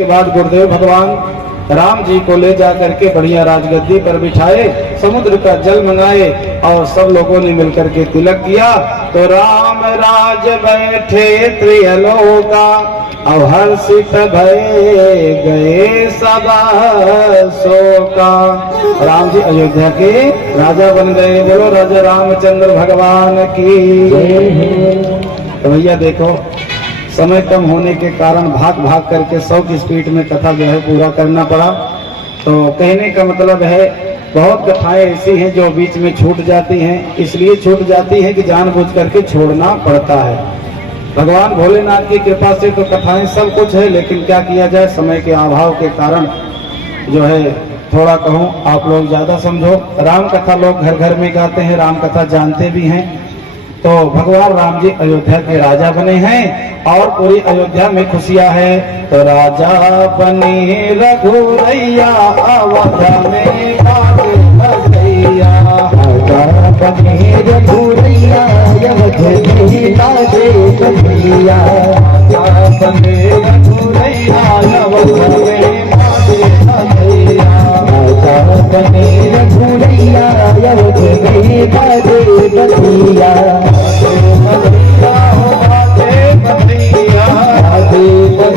के बाद गुरुदेव भगवान राम जी को ले जा करके बढ़िया राजगद्दी पर बिठाए, समुद्र का जल मंगाए और सब लोगों ने मिलकर के तिलक किया। तो राम राज बैठे त्रिलोका अब हर्षित भये गए सदा शोका। राम जी अयोध्या के राजा बन गए। बोलो राजा रामचंद्र भगवान की। तो भैया देखो, समय कम होने के कारण भाग भाग करके 100 की स्पीड में कथा जो है पूरा करना पड़ा। तो कहने का मतलब है बहुत कथाएं ऐसी हैं जो बीच में छूट जाती हैं, इसलिए छूट जाती है कि जानबूझ करके छोड़ना पड़ता है। भगवान भोलेनाथ की कृपा से तो कथाएं सब कुछ है, लेकिन क्या किया जाए, समय के अभाव के कारण जो है थोड़ा कहूँ आप लोग ज्यादा समझो। राम कथा लोग घर घर में गाते हैं, राम कथा जानते भी हैं। तो भगवान राम जी अयोध्या के राजा बने हैं और पूरी अयोध्या में खुशियां है। तो राजा बने रघुरैया अवध में बाग भजैया। राजा बने रघुरैया अवध में बाग भजैया। राजा बने रघुरैया अवध में बाग भजैया। राजा बने रघुरैया अवध में बाग भजैया।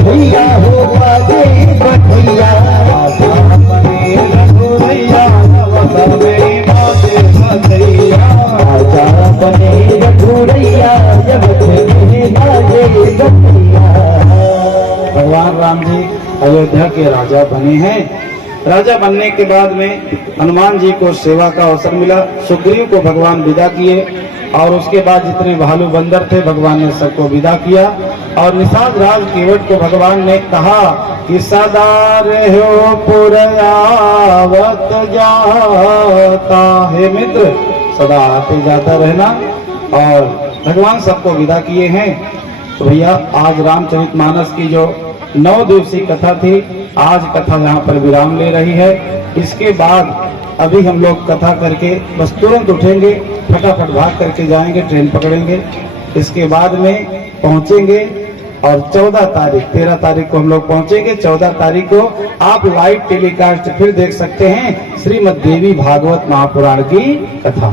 भैया हो बाजे भैया। राजा बने रघुरैया अवध में बाग भजैया। राजा बने रघुरैया अवध में बाग भजैया। भगवान राम जी अयोध्या के राजा बने हैं। राजा बनने के बाद में हनुमान जी को सेवा का अवसर मिला। सुग्रीव को भगवान विदा किए और उसके बाद जितने भालू बंदर थे भगवान ने सबको विदा किया। और निषाद राज केवट को भगवान ने कहा कि सदा रहो पुरयावत जाता। हे मित्र, सदा आते जाता रहना। और भगवान सबको विदा किए हैं। तो भैया आज रामचरितमानस की जो 9 दिवसीय कथा थी, आज कथा यहाँ पर विराम ले रही है। इसके बाद अभी हम लोग कथा करके बस तुरंत उठेंगे, फटाफट भाग करके जाएंगे, ट्रेन पकड़ेंगे। इसके बाद में पहुंचेंगे और 14 तारीख 13 तारीख को हम लोग पहुंचेंगे। 14 तारीख को आप लाइव टेलीकास्ट फिर देख सकते हैं श्रीमद् देवी भागवत महापुराण की कथा।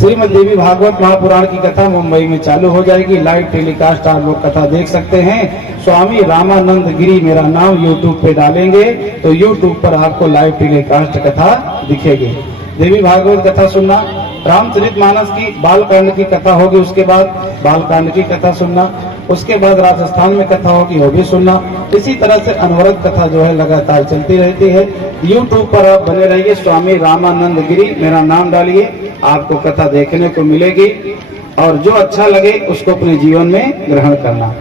श्रीमद् देवी भागवत महापुराण की कथा मुंबई में चालू हो जाएगी। लाइव टेलीकास्ट आप लोग कथा देख सकते हैं। स्वामी रामानंद गिरी मेरा नाम यूट्यूब पे डालेंगे तो यूट्यूब पर आपको लाइव टेलीकास्ट कथा दिखेगी। देवी भागवत कथा सुनना, रामचरितमानस की बालकांड की कथा होगी, उसके बाद बालकांड की कथा सुनना, उसके बाद राजस्थान में कथा होगी वो भी सुनना। इसी तरह से अनवरत कथा जो है लगातार चलती रहती है। यूट्यूब पर आप बने रहिए, स्वामी रामानंद गिरी मेरा नाम डालिए, आपको कथा देखने को मिलेगी। और जो अच्छा लगे उसको अपने जीवन में ग्रहण करना।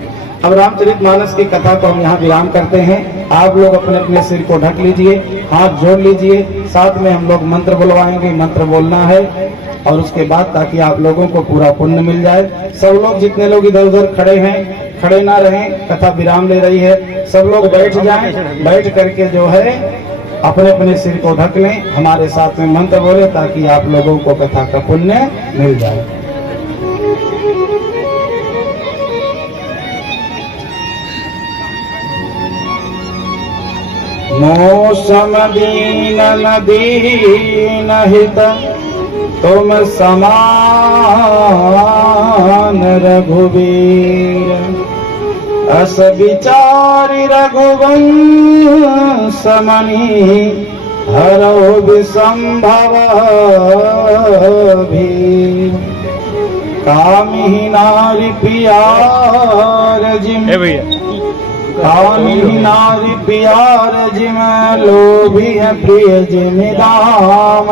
अब रामचरितमानस की कथा को हम यहाँ विराम करते हैं। आप लोग अपने अपने सिर को ढक लीजिए, हाथ जोड़ लीजिए, साथ में हम लोग मंत्र बुलवाएंगे, मंत्र बोलना है। और उसके बाद ताकि आप लोगों को पूरा पुण्य मिल जाए। सब लोग जितने लोग इधर उधर खड़े हैं, खड़े ना रहें, कथा विराम ले रही है। सब लोग बैठ जाएं, बैठ करके जो है अपने अपने सिर को ढक लें, हमारे साथ में मंत्र बोले ताकि आप लोगों को कथा का पुण्य मिल जाए। मौसम दीन दीन हित तुम समान रघुवीर। अस विचारि रघुवंश मणि हरौ विसंभव भी। कामिहि नारि प्यार जिम कामिहि नारि प्यार जिम लोभी प्रिय जिम दाम।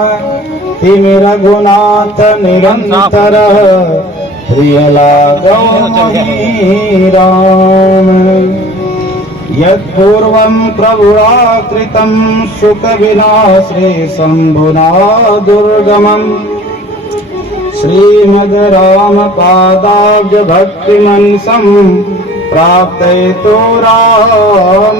तिम रघुनाथ निरंतर प्रिय लागौ महि राम। यत्पूर्वं प्रभुरा कृतं सुख विनाशे शंभुना दुर्गमम्। श्रीमद् राम पादाब्ज भक्ति मनसं प्राप्ते तो रामायणम्।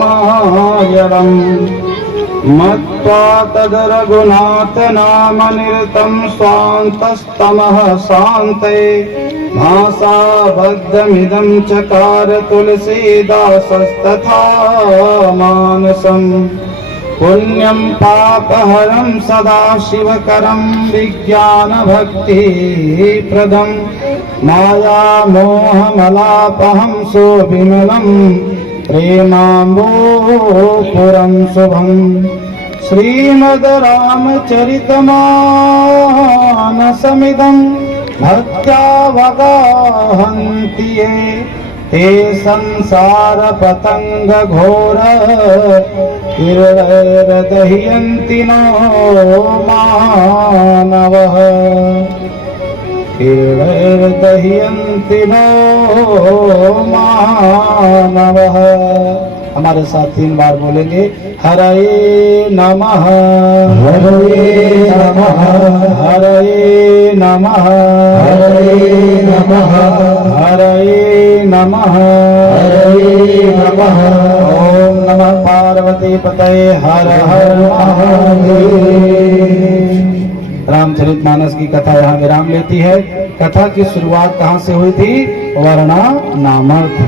मत्वा तद्रघुनाथ नाम निरतं स्वान्तस्तमः शान्ते भाषा बद्धमिदं चकार तुलसीदासस्तथा मानसम् पुण्यं पापहरं सदा शिवकरं विज्ञानभक्तिप्रदं मायामोहमलापहं सोऽविमलं प्रेमाम्बोपुरं शुभम् श्रीमद् रामचरितमानसमिदं भक्त्यावगाहन्ति ये हे संसार पतंग घोर किरणैर्दह्यन्ति नो मानवः किरणैर्दह्यन्ति नो मानवः। हमारे साथ 3 बार बोलेंगे हरये नमः हरये नमः हरये नमः हरये नमः हरये नमः हरये नमः। ओम नमः पार्वती पतये हर हर महादेव। रामचरितमानस की कथा यहाँ विराम लेती है। कथा की शुरुआत कहाँ से हुई थी? वर्णा नामर्थ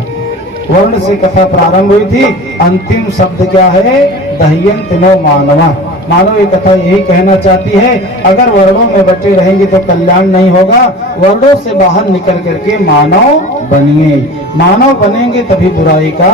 वर्ण से कथा प्रारंभ हुई थी। अंतिम शब्द क्या है? दह्यन्ति नो मानवा। मानव ये कथा यही कहना चाहती है, अगर वर्णों में बटे रहेंगे तो कल्याण नहीं होगा। वर्णों से बाहर निकल करके मानव बनिए। मानव बनेंगे तभी बुराई का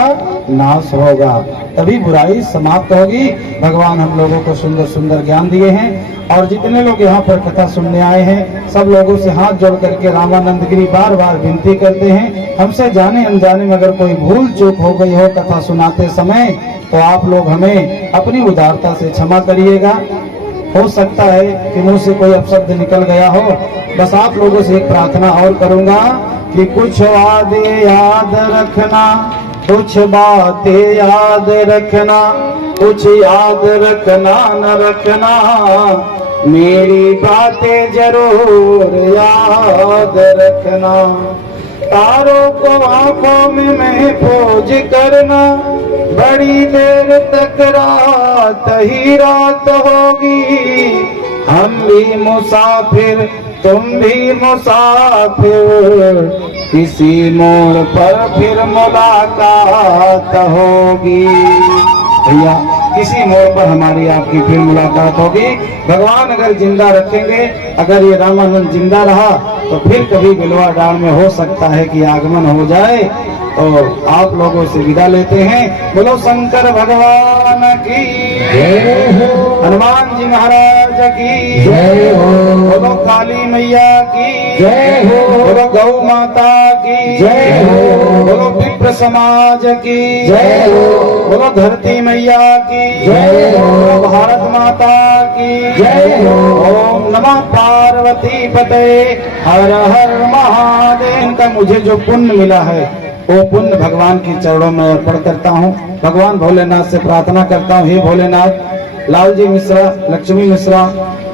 नाश होगा, तभी बुराई समाप्त होगी। भगवान हम लोगों को सुंदर सुंदर ज्ञान दिए हैं और जितने लोग यहाँ पर कथा सुनने आए हैं सब लोगों से हाथ जोड़ करके रामानंद गिरी बार बार विनती करते हैं, हमसे जाने अनजाने में अगर कोई भूल चूक हो गई हो कथा सुनाते समय तो आप लोग हमें अपनी उदारता से क्षमा करिएगा। हो सकता है कि मुंह से कोई अपशब्द निकल गया हो। बस आप लोगों से एक प्रार्थना और करूंगा कि कुछ वादे याद रखना, कुछ बातें याद रखना, कुछ याद रखना न रखना, मेरी बातें जरूर याद रखना। तारों को आंखों में महफूज करना, बड़ी देर तक रात ही रात होगी। हम भी मुसाफिर तुम भी मुसाफिर, किसी मोड़ पर फिर मुलाकात होगी। भैया किसी मोड़ पर हमारी आपकी फिर मुलाकात होगी। भगवान अगर जिंदा रखेंगे, अगर ये रामानंद जिंदा रहा तो फिर कभी बिलवा डाल में हो सकता है कि आगमन हो जाए। तो आप लोगों से विदा लेते हैं। बोलो शंकर भगवान की जय हो, हनुमान जी महाराज की जय हो, बोलो काली मैया की जय हो, बोलो गौ माता की जय हो, बोलो विप्र समाज की जय हो, बोलो धरती मैया की जय हो, भारत माता की जय हो। ओम नमः पार्वती पते हर हर महादेव। का मुझे जो पुण्य मिला है वो पुण्य भगवान के चरणों में अर्पण करता हूँ। भगवान भोलेनाथ से प्रार्थना करता हूँ, हे भोलेनाथ, लालजी मिश्रा, लक्ष्मी मिश्रा,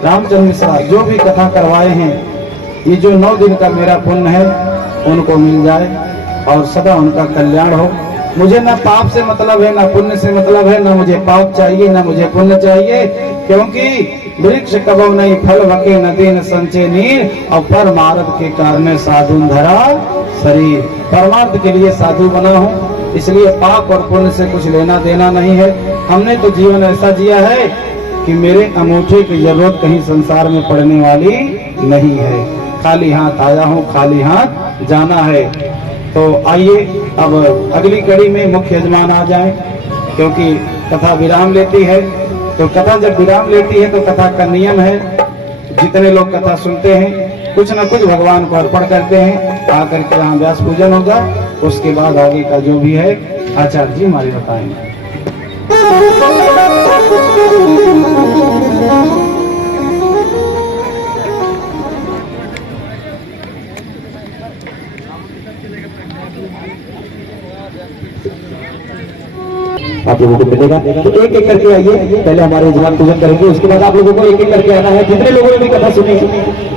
रामचंद्र मिश्रा जो भी कथा करवाए हैं, ये जो 9 दिन का मेरा पुण्य है उनको मिल जाए और सदा उनका कल्याण हो। मुझे ना पाप से मतलब है, ना पुण्य से मतलब है, ना मुझे पाप चाहिए ना मुझे पुण्य चाहिए, क्योंकि वृक्ष कबो नहीं फल वके नदी न संचे नीर, और परमार्थ के कारण साधु धरा शरीर। परमार्थ के लिए साधु बना हूँ, इसलिए पाप और पुण्य से कुछ लेना देना नहीं है। हमने तो जीवन ऐसा जिया है कि मेरे अंगूठे की जरूरत कहीं संसार में पड़ने वाली नहीं है। खाली हाथ आया हूँ, खाली हाथ जाना है। तो आइए अब अगली कड़ी में मुख्य यजमान आ जाएं, क्योंकि कथा विराम लेती है। तो कथा जब विराम लेती है तो कथा का नियम है, जितने लोग कथा सुनते हैं कुछ न कुछ भगवान को अर्पण करते हैं, आकर के यहाँ व्यास पूजन होगा, उसके बाद आगे का जो भी है आचार्य जी हमारे बताएंगे। आप लोगों को मिलेगा तो एक एक करके आइए। पहले हमारे यजमान पूजन करेंगे, उसके बाद आप लोगों को एक एक करके आना है। जितने लोगों ने भी कथा सुनी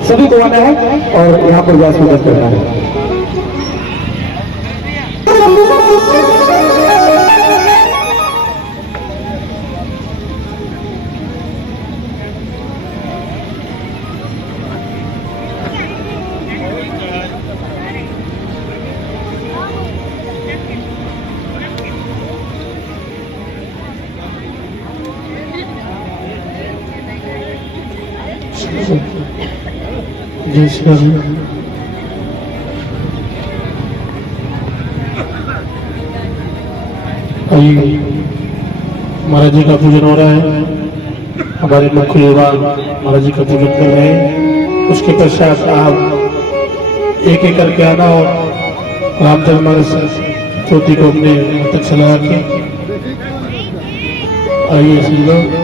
सभी को आना है और यहाँ पर व्यास पूजन करना है। जय श्री राम। आइए, महाराज जी का पूजन हो रहा है। हमारे मुख्य युवा महाराज जी का पूजन कर रहे हैं। उसके पश्चात आप एक एक करके आना और रामचंद्र महाराज ज्योति को अपने तक चला के आइए सुन लो।